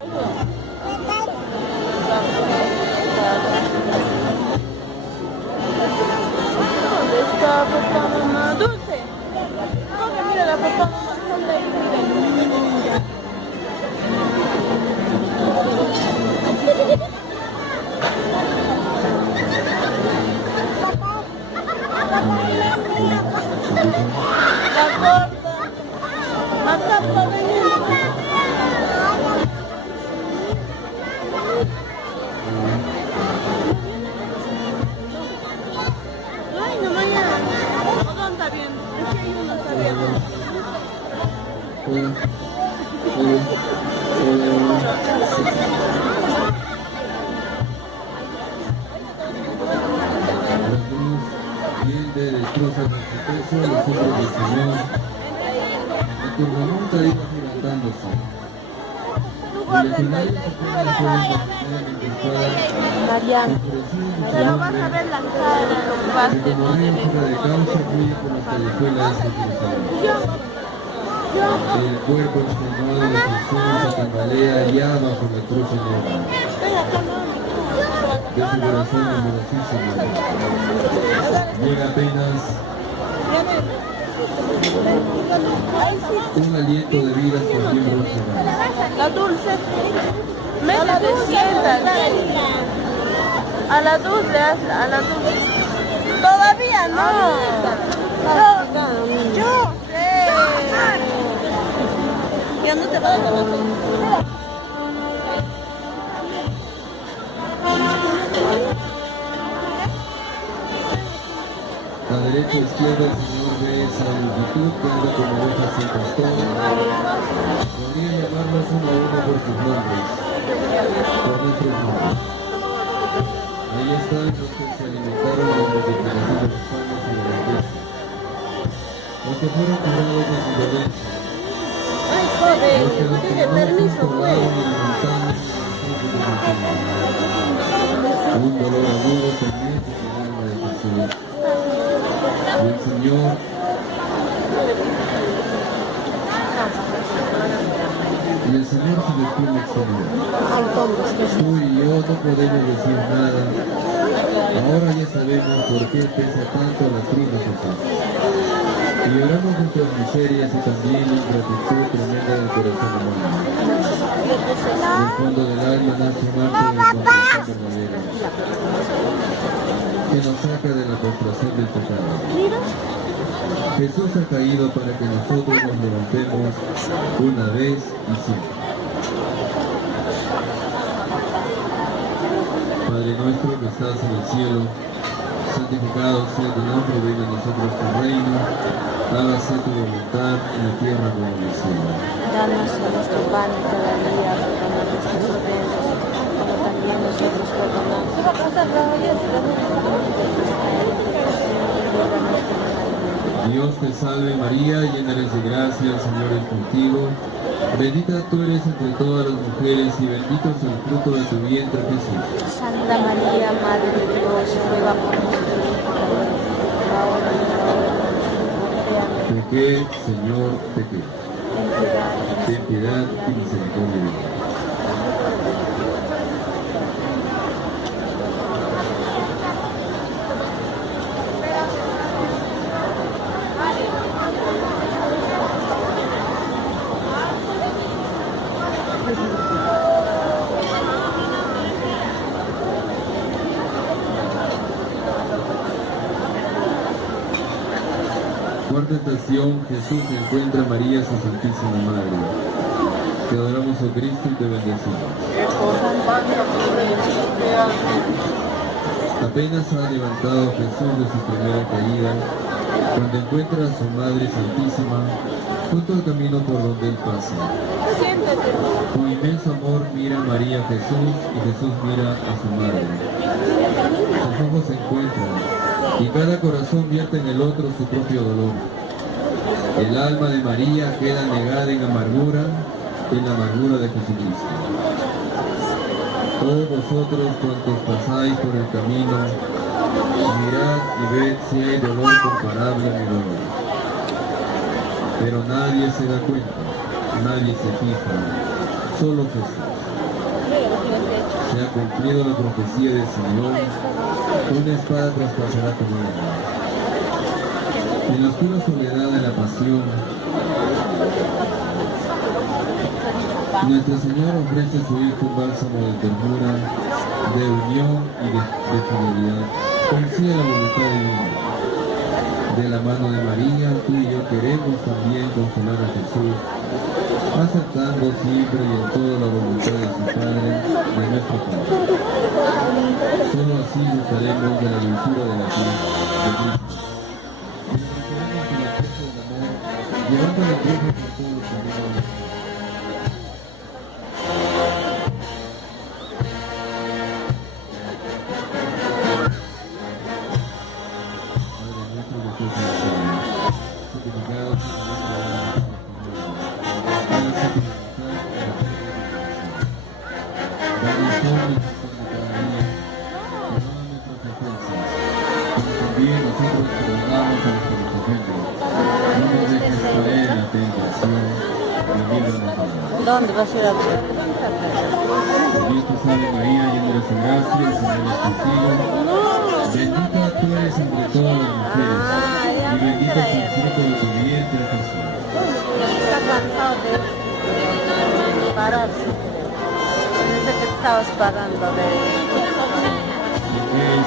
¿Dónde está papá, mamá? Dulce. Coge, mira la papá, mamá. Ponla ahí, mira. La corta. Acá para venir. Ay, no mañana. ¿O dónde está bien? Es que hay uno está bien. Miente, destroza con su peso los hombros del Señor. El tormenta iba agigantándose. Y al final se pone la joven Mariana. Pero vas a ver la cara, lo que vas a que como río fuera de causa fluye por las callejuelas de Jerusalén. El cuerpo extenuado de Jesús se tambalea ya bajo la cruz enorme. De su corazón amorosísimo. Llega apenas un aliento de vida a sus miembros humanos. La dulce. Métete, siéntate. A la dulce, a la dulce. Todavía no. Yo sé. Ya no te vas a tomar. A derecha e izquierda el Señor ve esa multitud que anda como ovejas sin pastor. Podría llamarlas uno a uno por sus nombres, por nuestros nombres. Ahí están los que se alimentaron de la multiplicación de los panes y de la riqueza. Los que fueron curados de su dolencia. Ay, joder, Los que no los tiene permiso, pues. controlaron y alimentaron un dolor agudo también en el alma de Jesús. Y el Señor se despide exterior. Tú y yo no podemos decir nada. Ahora ya sabemos por qué pesa tanto la cruz de Jesús. Y lloramos nuestras miserias y también la ingratitud tremenda del corazón humano. Del fondo del alma nace un acto de compasión verdadera que nos saca de la postración del pecado. Jesús ha caído para que nosotros nos levantemos una vez y siempre. Padre nuestro que estás en el cielo, santificado sea tu nombre, venga a nosotros tu reino, hágase tu voluntad en la tierra como en el cielo. Danos nuestro pan cada día, perdona nuestras ofensas, como también nosotros perdonamos. Dios te salve María, llena eres de gracia, el Señor es contigo. Bendita tú eres entre todas las mujeres y bendito es el fruto de tu vientre Jesús. Santa María, Madre de Dios, ruega por nosotros, ahora y en la hora de nuestra muerte. Amén. Pequé, Señor, pequé. Ten piedad y misericordia de Dios. Cuarta estación, Jesús encuentra a María, su Santísima Madre. Te adoramos, oh Cristo, y te bendecimos. Apenas ha levantado Jesús de su primera caída, cuando encuentra a su Madre Santísima, junto al camino por donde él pasa. Con inmenso amor mira a María a Jesús y Jesús mira a su Madre. Sus ojos se encuentran y cada corazón vierte en el otro su propio dolor. El alma de María queda negada en la amargura de Jesucristo. Todos vosotros cuantos pasáis por el camino, mirad y ved si hay dolor comparable a mi dolor. Pero nadie se da cuenta, nadie se fija, solo Jesús. Se ha cumplido la profecía del Señor, una espada traspasará tu vida. En la oscura soledad de la pasión, nuestro Señor ofrece a su Hijo un bálsamo de ternura, de unión y de fidelidad. Consigue la voluntad divina. De la mano de María, tú y yo queremos también consolar a Jesús, aceptando siempre y en toda la voluntad de su Padre, de nuestro Padre. Solo así gustaremos de la dulzura de la cruz de Cristo. Llevando la cruz por todos los caminos. ¿Dónde vas a ir a ver? Dios te salve María, llena eres de gracia, el Señor es contigo. Bendita tú eres entre todas las mujeres, y bendito es el fruto de tu vientre, Jesús. Está cansado de pararse. Desde que estabas parando de...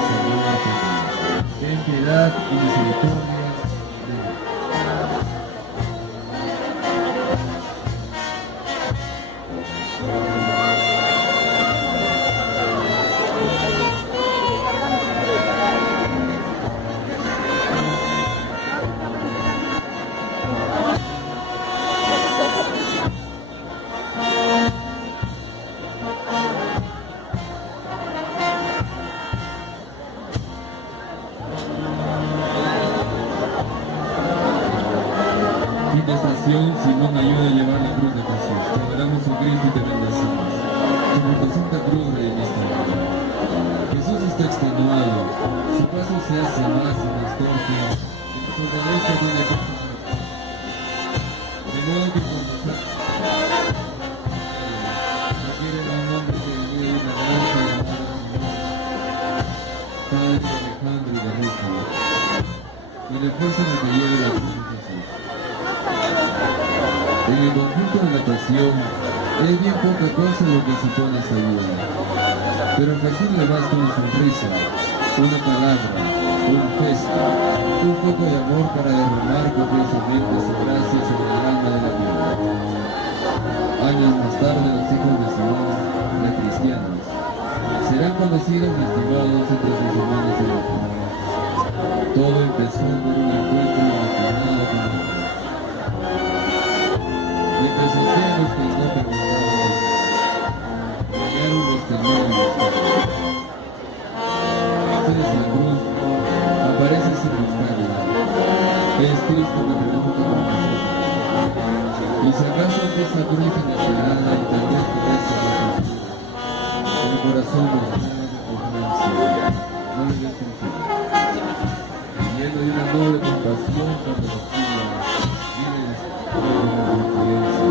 Señor, ten piedad y misericordia. Simón ayuda a llevar la cruz de Jesús. Te adoramos, oh Cristo, y te bendecimos. Por tu santa cruz redimiste al mundo. Jesús está extenuado, su paso se hace más y más torpe, y su derecha tiene que... De modo que cuando requieren a un hombre que lleve una lanza y Padre de Alejandro y de Rúfalo, y le fuerzan a que lleve la cruz de Jesús. En el conjunto de la pasión es bien poca cosa lo que supone esa ayuda, pero a Jesús le basta una sonrisa, una palabra, un gesto, un poco de amor para derramar copiosamente su gracia sobre el alma de la vida. Años más tarde los hijos de Simón, los cristianos, serán conocidos y estimados entre sus hermanos de la fe. Todo empezó por un encuentro imaginado con Dios. Le presenté a los que no perdonaban, llegaron los que no buscaban. Entonces la cruz aparece sin buscarla. Es Cristo que pregunta por nosotros. Y si acaso esa cruz inesperada y tal vez por esa reflexión, en el corazón nos da de repugnancia, no le des consuelo. Lleno de una noble compasión cuando nos pida, vives con confianza.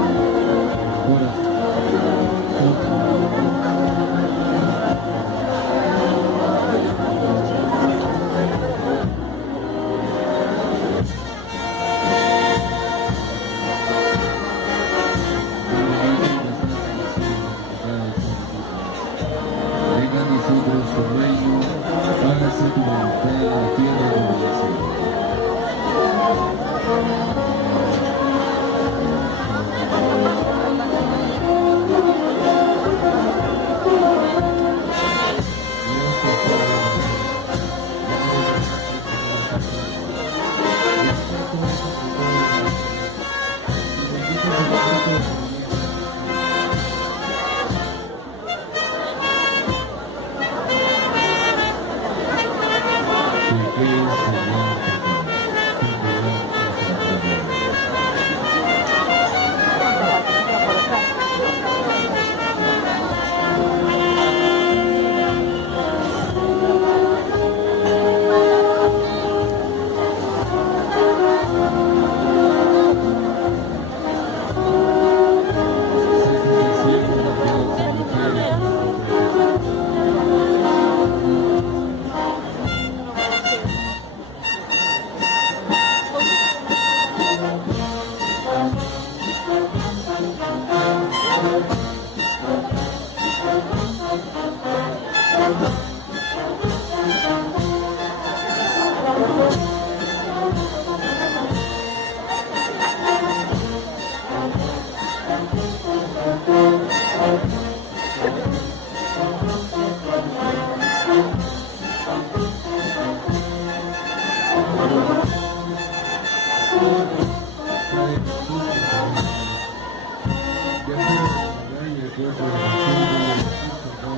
La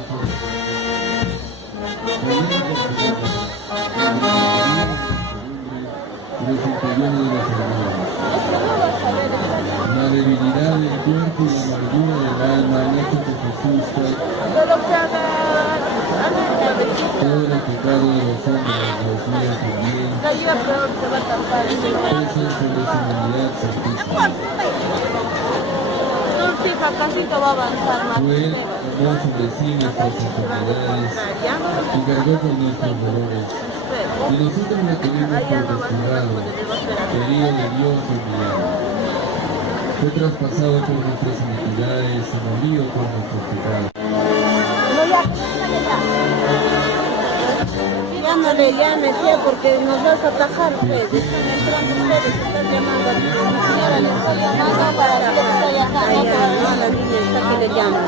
debilidad del cuerpo y la amargura del alma han hecho que Jesús todo el pecado de los hombres, los míos también, pesan sobre su humanidad santísima. Casito va a avanzar más. Fue tomó sobre sí nuestras enfermedades y cargó con nuestros dolores. Y nosotros le tuvimos por descuidado, herido de Dios y humillado. Fue traspasado por nuestras iniquidades y molido por nuestros pecados. Llámale, llámese, porque nos vas a atajar, pues. Están entrando ustedes, están llamando a mi señora, le estoy llamando para decirle que estoy acá, no para la niña está que le llama.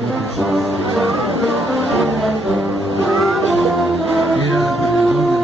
a Jesús. Era alrededor de la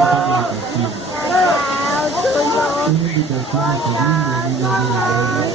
hora 10, las 4 de la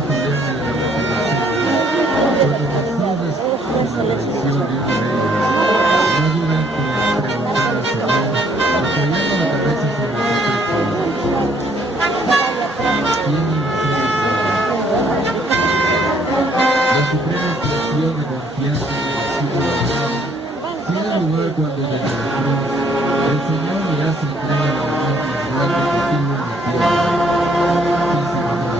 tarde. su plena expresión de confianza en el Señor, tiene lugar cuando desde la cruz el Señor le hace entrega del amor más grande que tuvo en la tierra, física madre.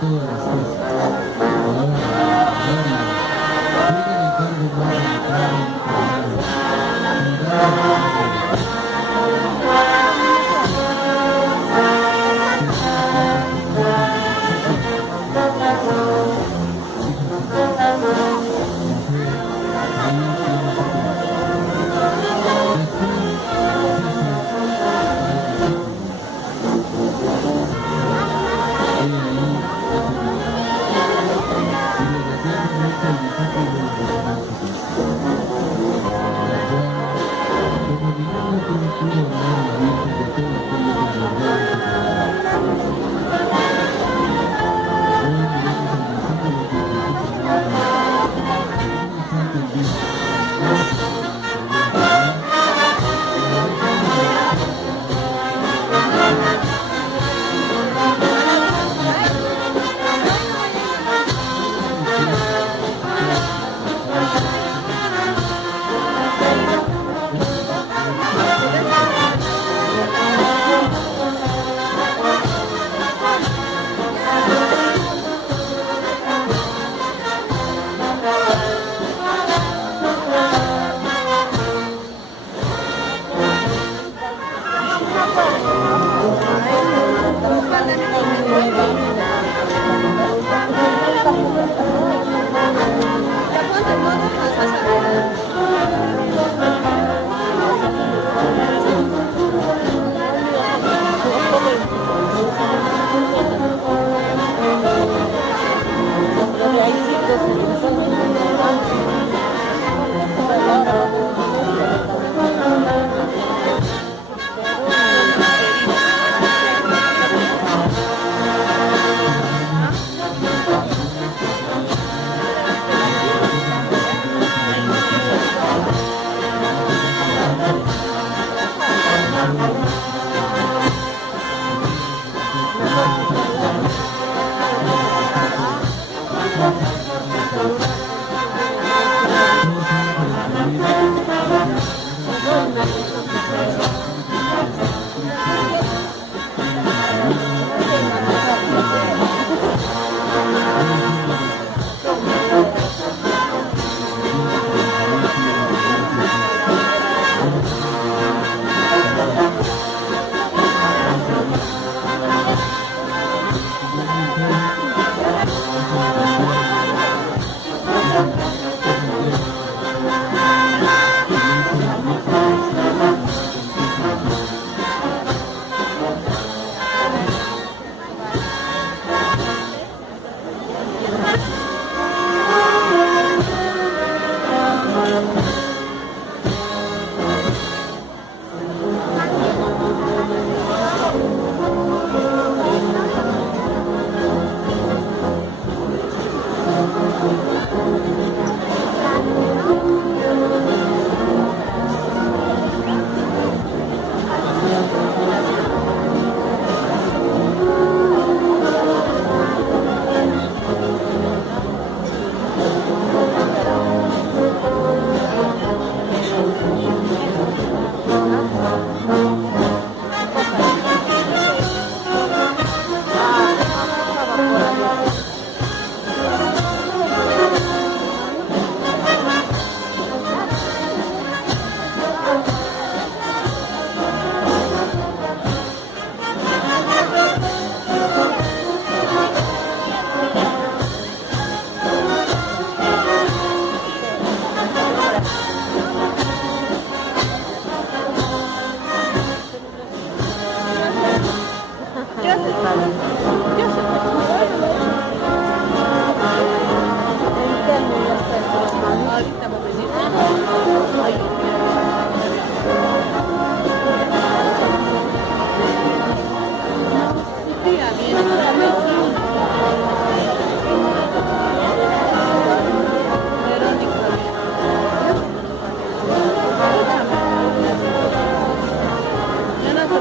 Todas las cosas. Ahora, María, juega el encargo más delicado y privado. Cuidado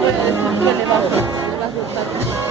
voy a decir que le va a gustar.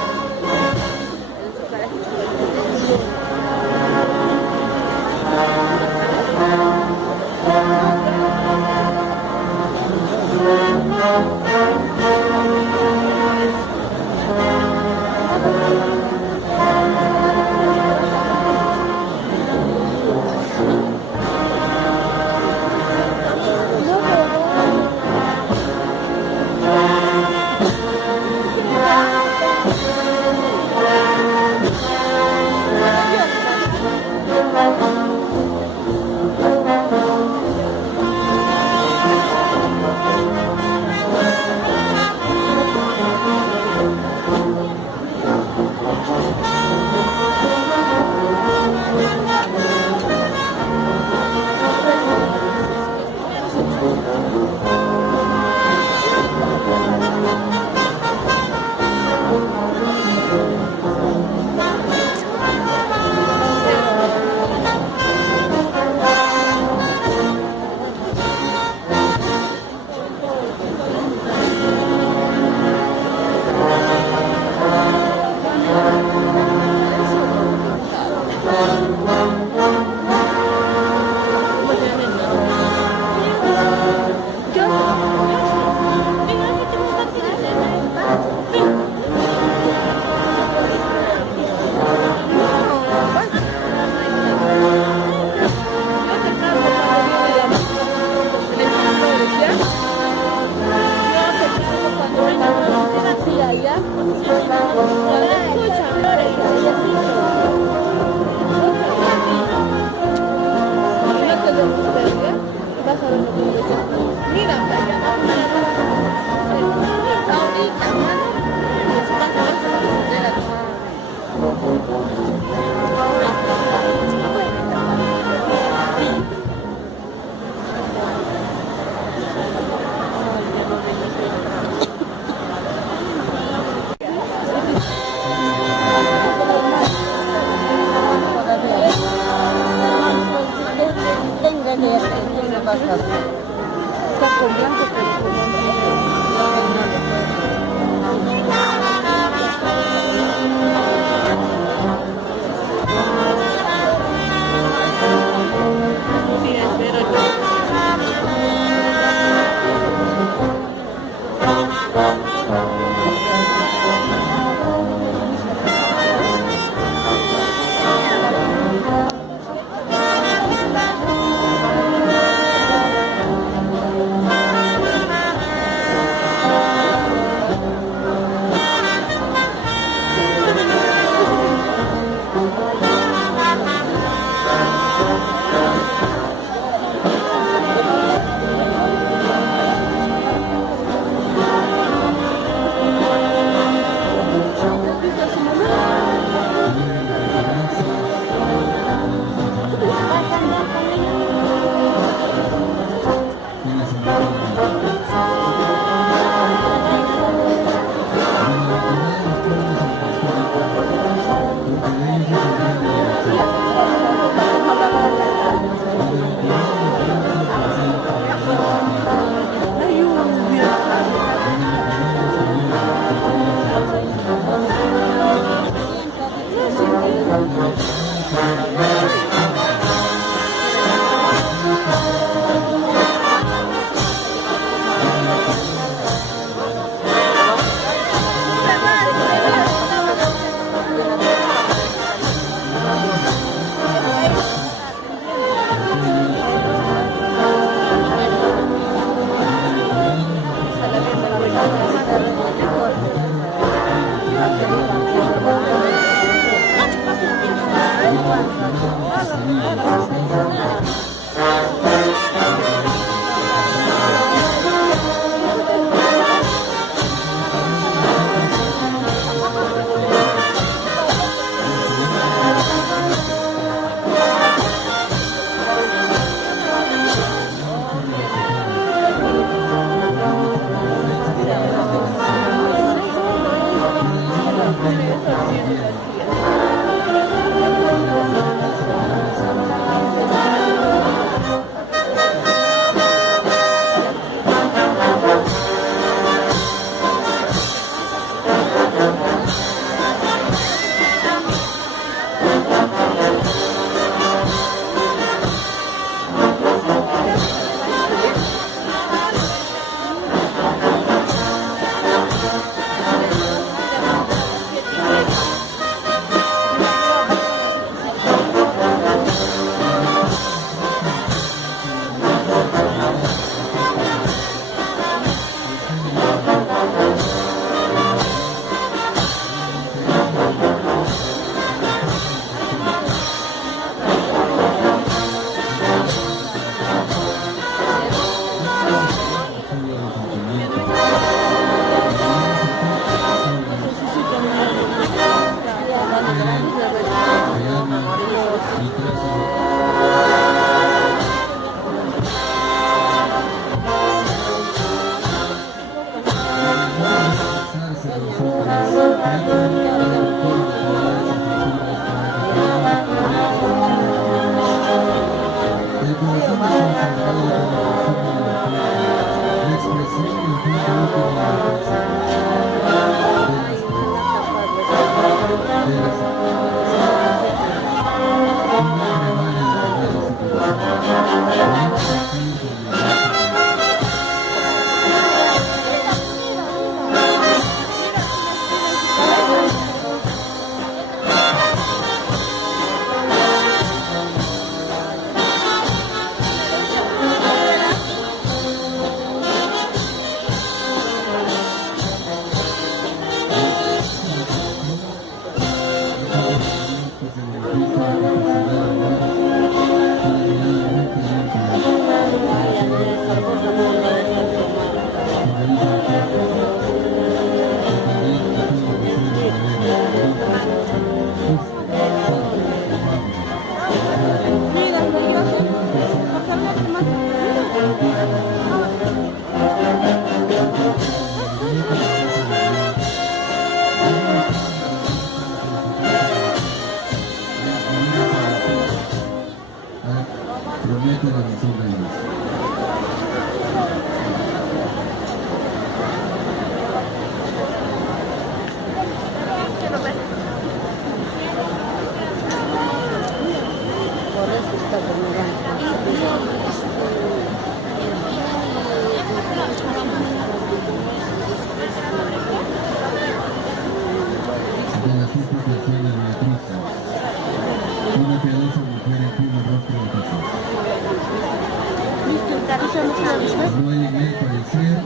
mi parecer,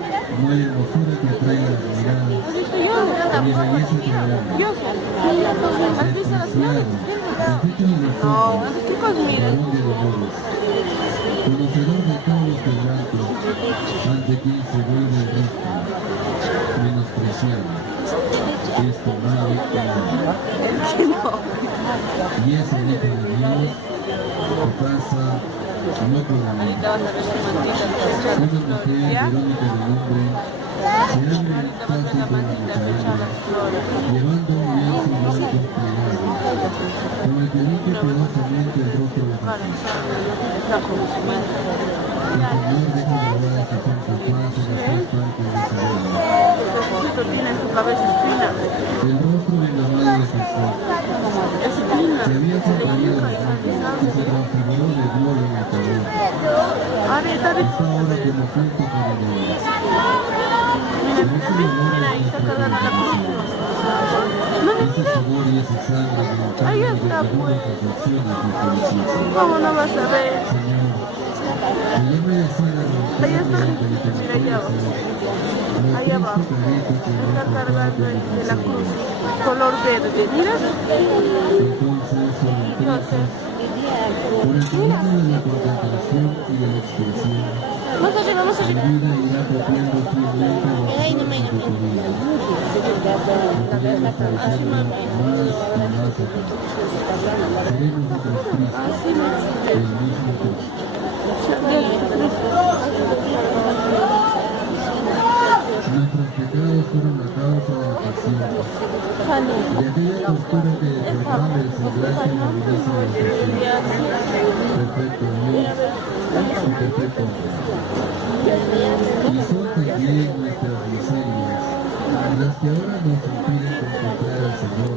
no hay hermosura que atraiga las miradas, ni belleza que adorne. Despreciado, deshecho de los hombres, varón de dolores, conocedor de todos los quebrantos, ante quien se vuelve el rostro, menospreciado, estimado y amado. Y es el Hijo de Dios que pasa no por la ley. Una mujer Verónica de nombre se abre el paso por la montaña, llevando un lienzo blanco plegado, con el que limpia piadosamente el rostro de Jesús. El Señor deja grabar su santa paz en las tres partes de su vida. El rostro de la madre de Jesús se había acompañado de y se transfiguró de gloria en el calor. Está ahora como junto con el dolor. Ese sudor y esa sangre de la carne y de segundas aflicciones de felicito. ¿Cómo no vas a ver? Señor, me llama a decir a los Ahí está, penitenciarios, mira allá abajo. Ahí abajo. Está cargando de la cruz. Color verde. ¿Miras? Entonces, por el camino de la contemplación y de la expresión, Vamos a mi vida irá copiando fielmente los pasos de tu vida. Nos iremos pareciendo más y más a ti. Seremos nosotros Cristo, el mismo Cristo. Nuestros pecados fueron la causa de la pasión, de aquella postura que proclama el semblante y la belleza de Jesús, perfecto Dios y perfecto hombre. Y son también nuestras miserias, las que ahora nos impiden contemplar al Señor.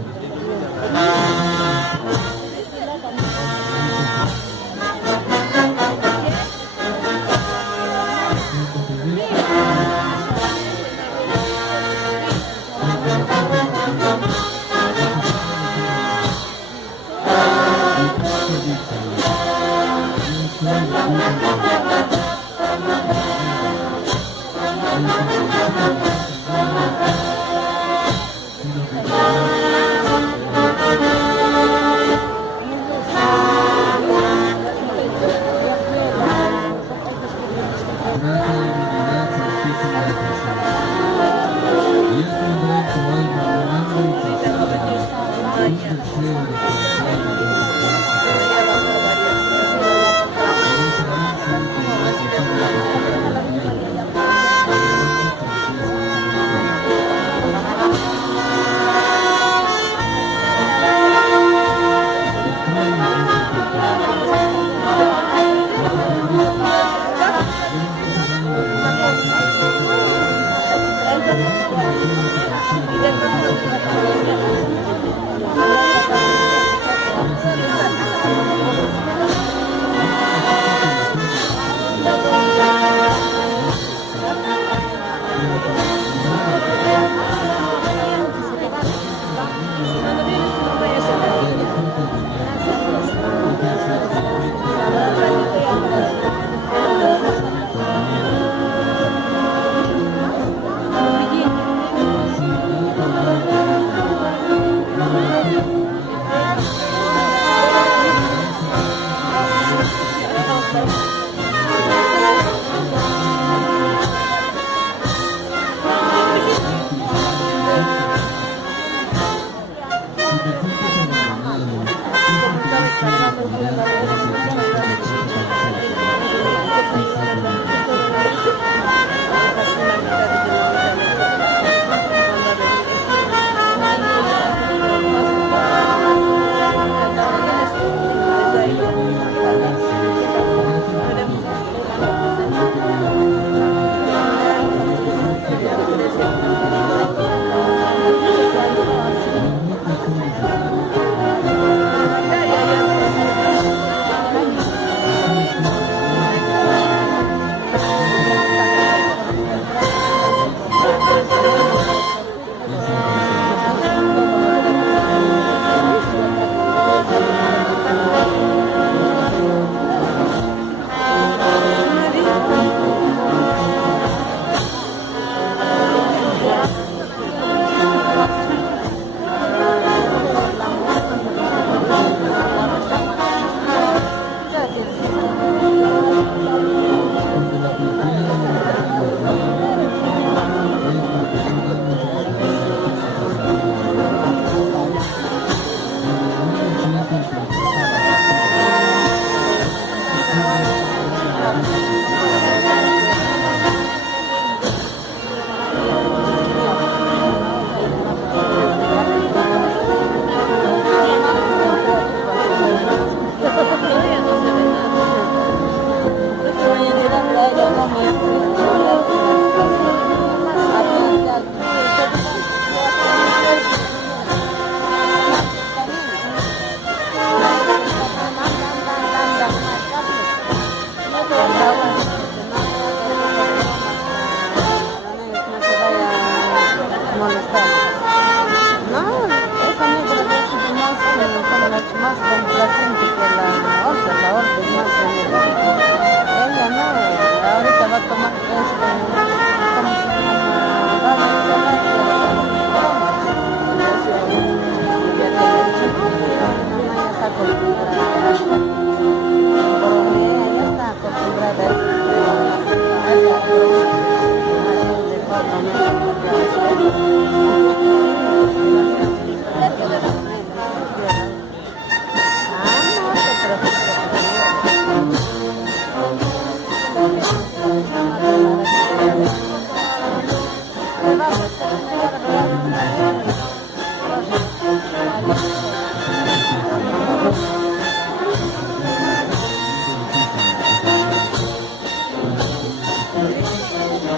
En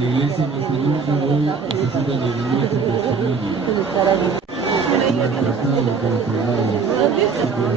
la iglesia más adulta hoy necesitan el nuestro de familia. Maltratado por enfermedades y por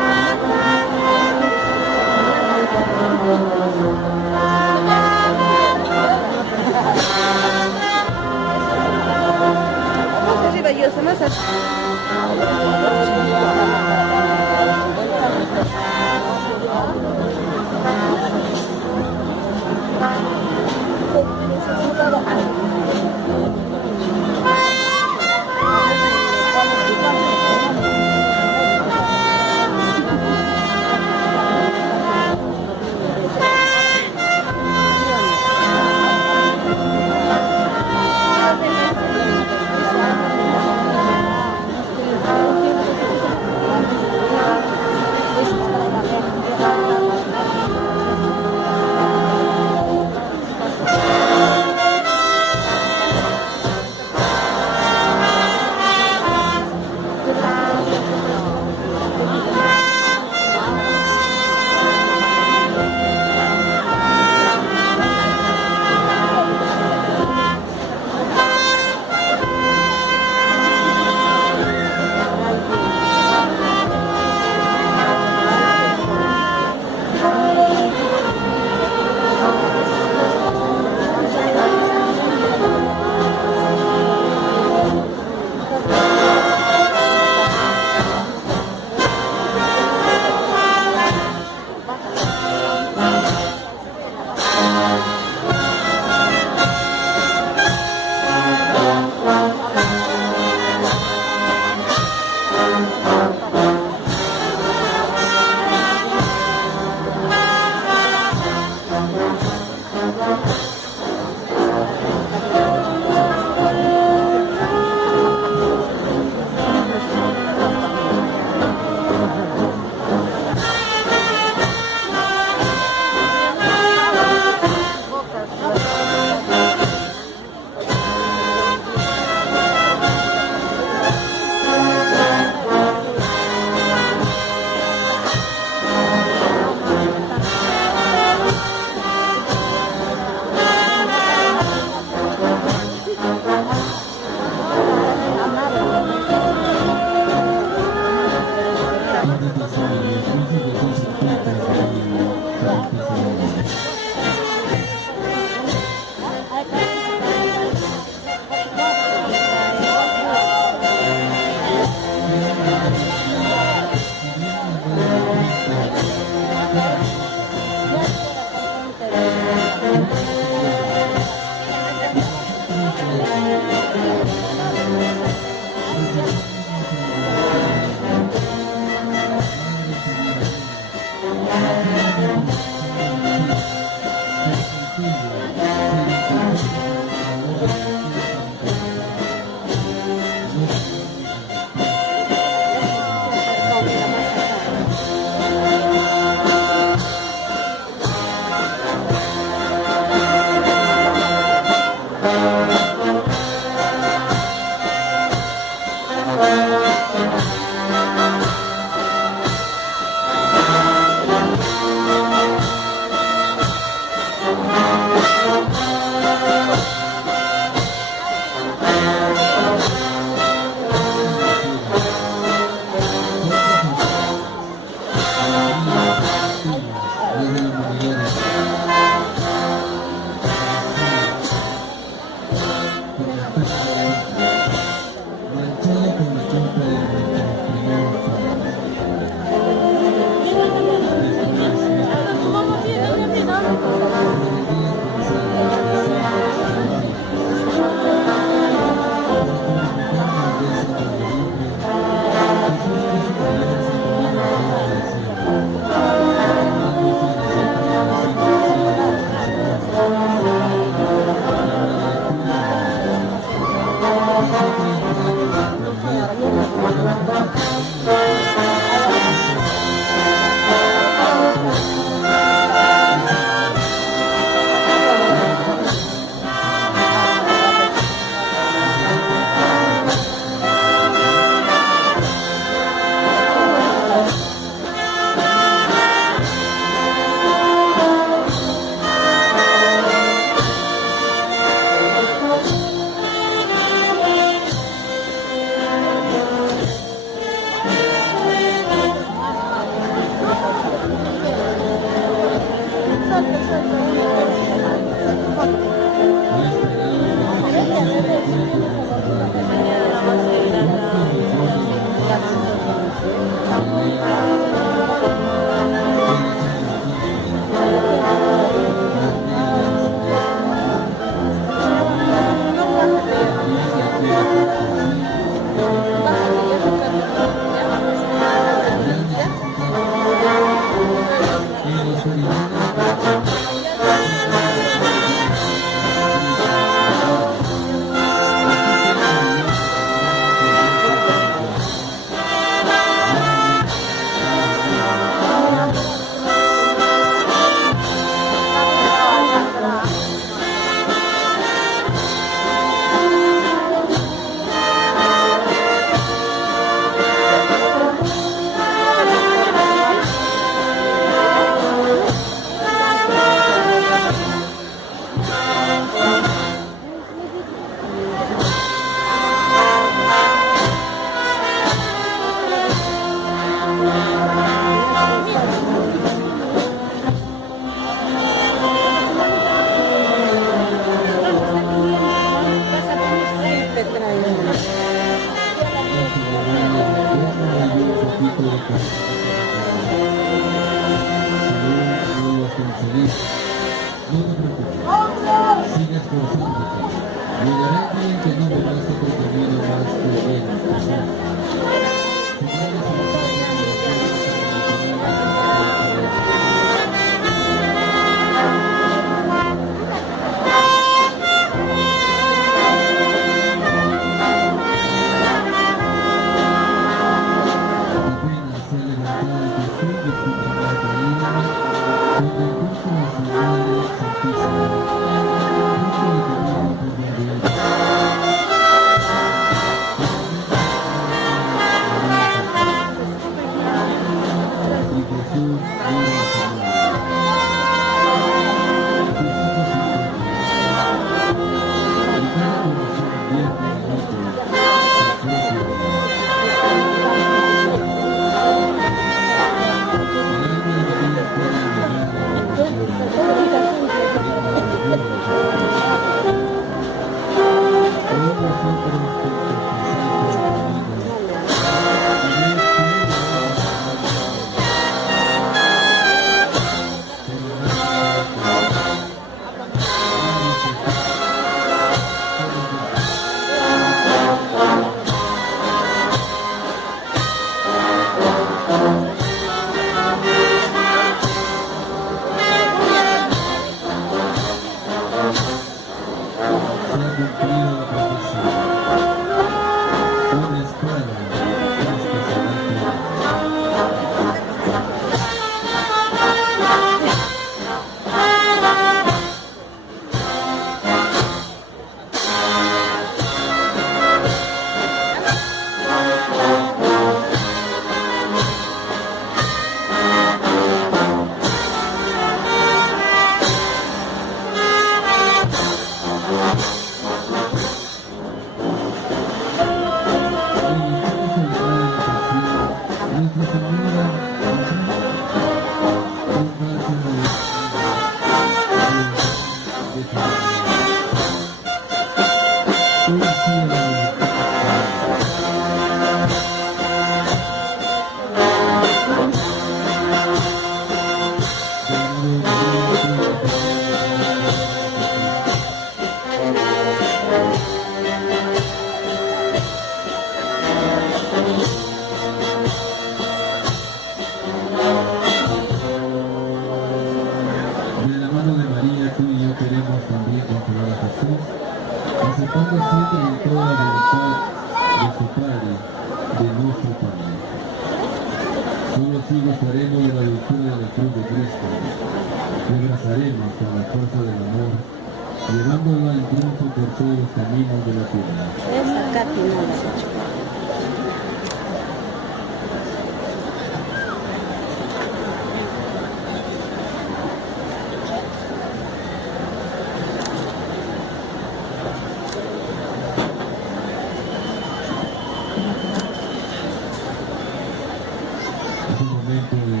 Es un momento de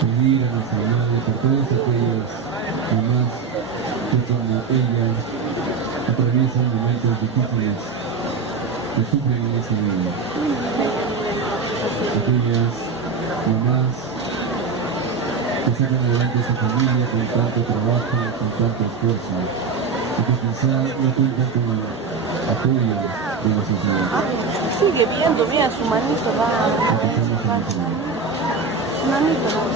pedir a nuestra madre por todos aquellos Además, que como ella atraviesan momentos difíciles que sufren en ese vida. Aquellas mamás que sacan adelante su familia con tanto trabajo, con tanto esfuerzo, y que quizá no cuentan con el apoyo de la sociedad. Sigue viendo, mira, su manito va. Su manito va.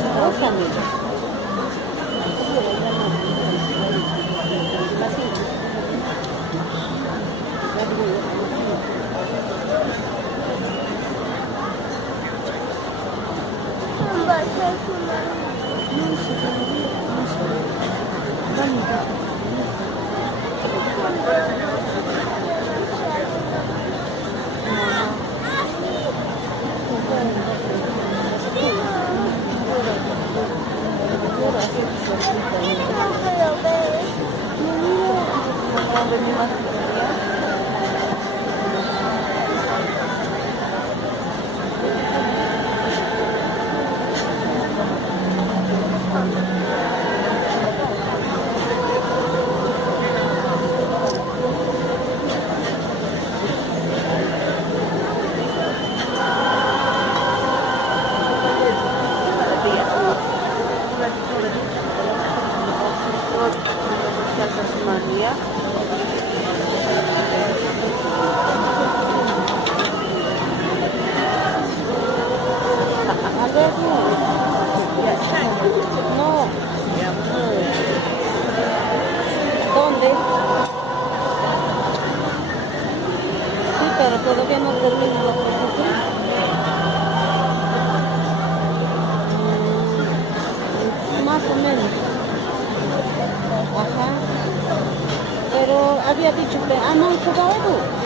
María. No. ¿Dónde? Sí, pero todavía no termino la profesión. Más o menos. Ajá. Pero había dicho que... Ah, no, jugado.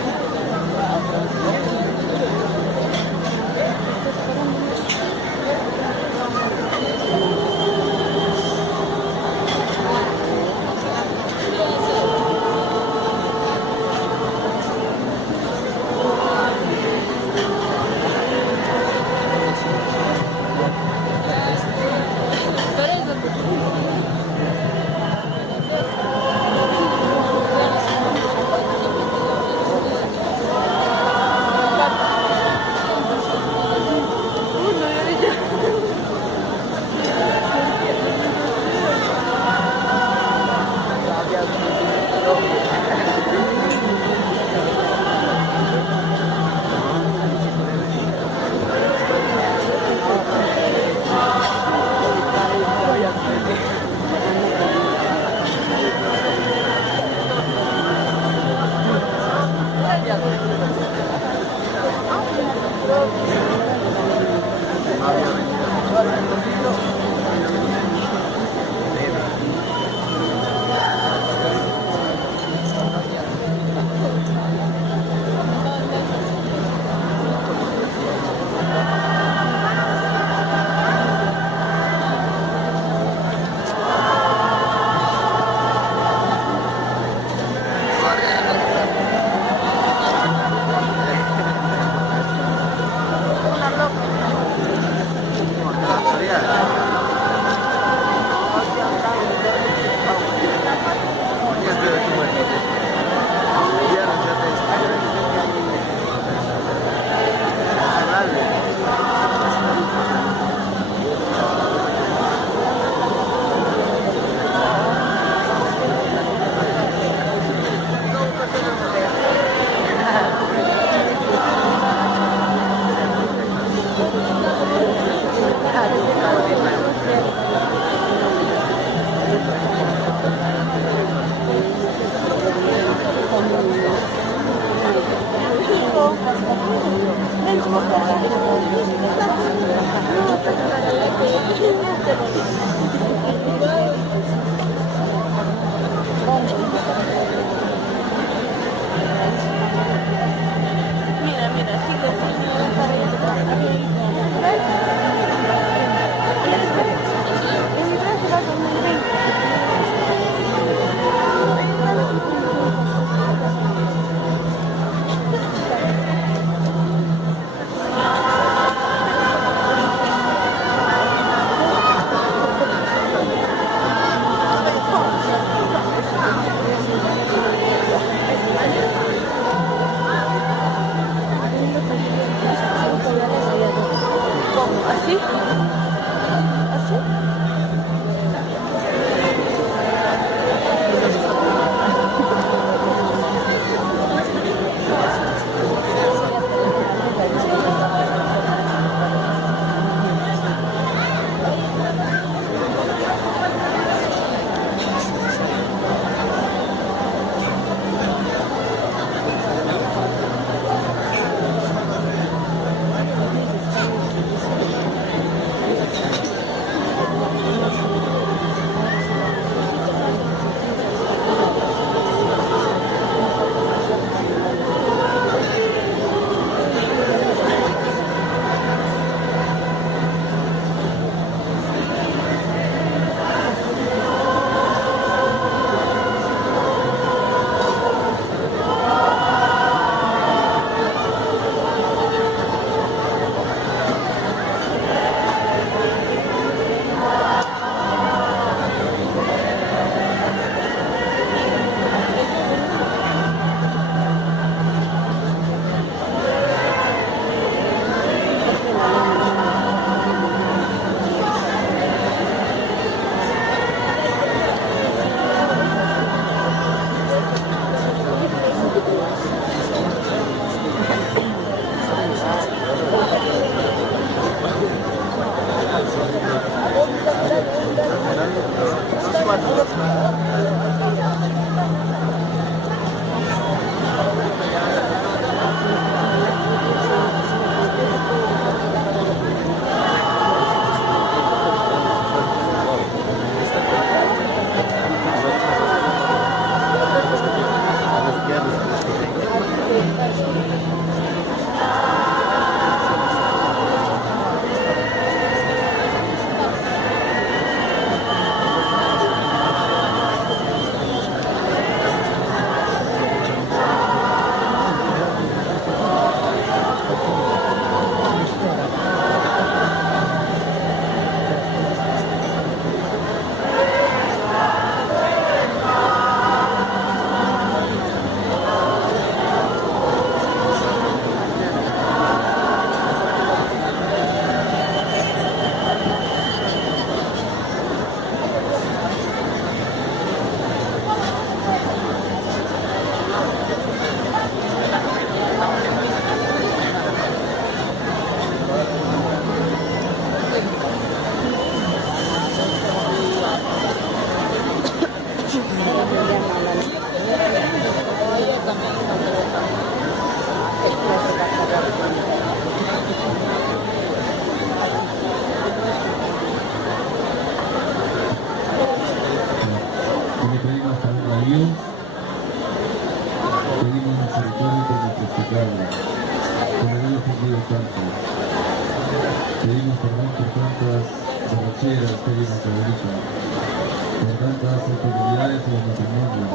nuestros matrimonios,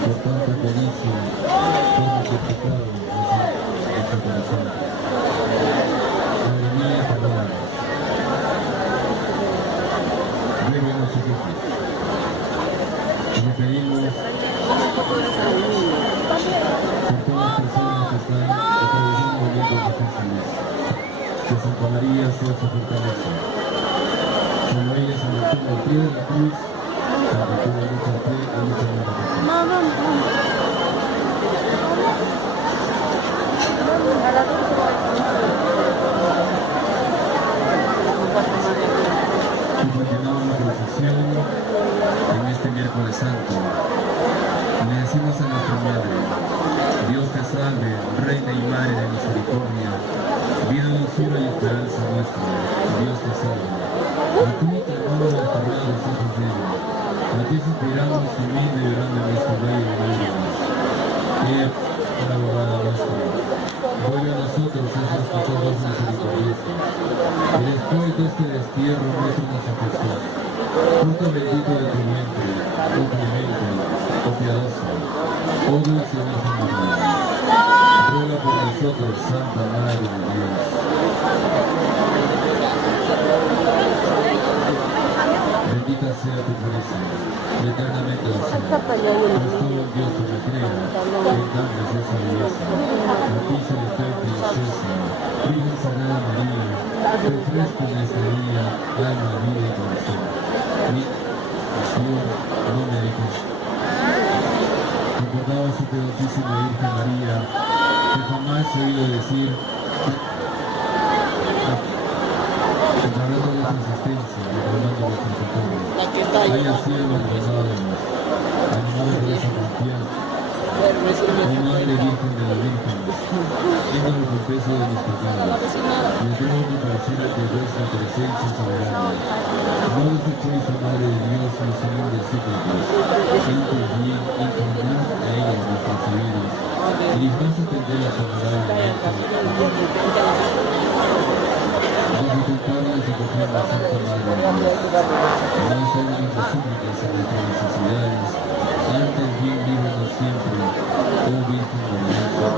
por tanta caricia, tanto pecado en nuestro corazón. Madre mía, perdónanos. Ruéganos, Jesús. Y le pedimos por todas las personas que están atravesando momentos difíciles, que Santa María sea su fortaleza. Como ella se mantuvo al pie de la cruz, cuando tuvo mucha fe y mucha meditación. Y continuamos la procesión en este miércoles santo. Le decimos a nuestra Madre: Dios te salve, Reina y Madre de misericordia, vida, dulzura y esperanza nuestra. Dios te salve. A ti clamamos los cerrados hijos de Eva, a ti suspiramos humilde y llorando en nuestro Rey de lágrimas. La abogada nuestra, vuelve a nosotros esos que somos misericordiosos, y después de este destierro muéstranos a Jesús, fruto bendito de tu vientre, oh clemente, oh piadosa, oh dulce Virgen María. Ruega por nosotros, Santa Madre de Dios. Bendita sea tu pureza, eternamente lo sea. Pues todo el Dios que me crea, brindando esa belleza. A ti, celestial princesa, Virgen Sagrada María, te ofrezco en este día, alma, vida y corazón. Mi Señor, no me dejes. Recordaba a su Teodosísima Virgen María, que jamás he oído decir, declarando nuestra existencia, declarando nuestra futuro. Haya sido abandonados, animados por esa confianza. Oh Madre Virgen de la Virgen, tengo el confieso de mis pecados, y tengo mi corazón ante vuestra presencia soberana. No desechéis, oh Madre de Dios, mi Señor de súplicas, siempre bien, inclinad a ella nuestros oídos, y dignaos atenderlas honorablemente. Disfrutarlas y coger la Santa Madre de Dios. No solo nuestras súplicas en nuestras necesidades, antes bien líbranos siempre, oh Virgen gloriosa.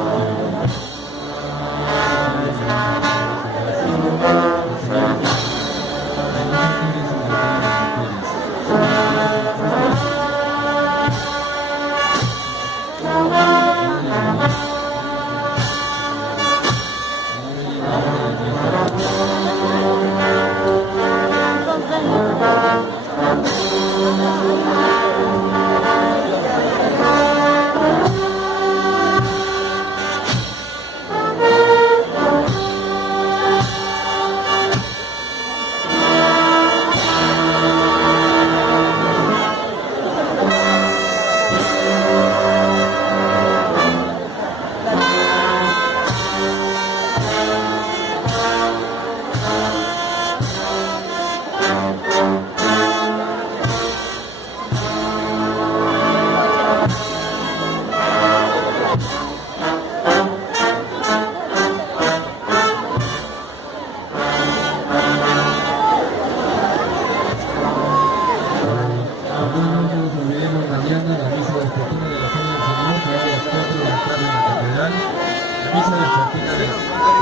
Misa vespertina del Señor,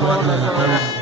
4 de la tarde.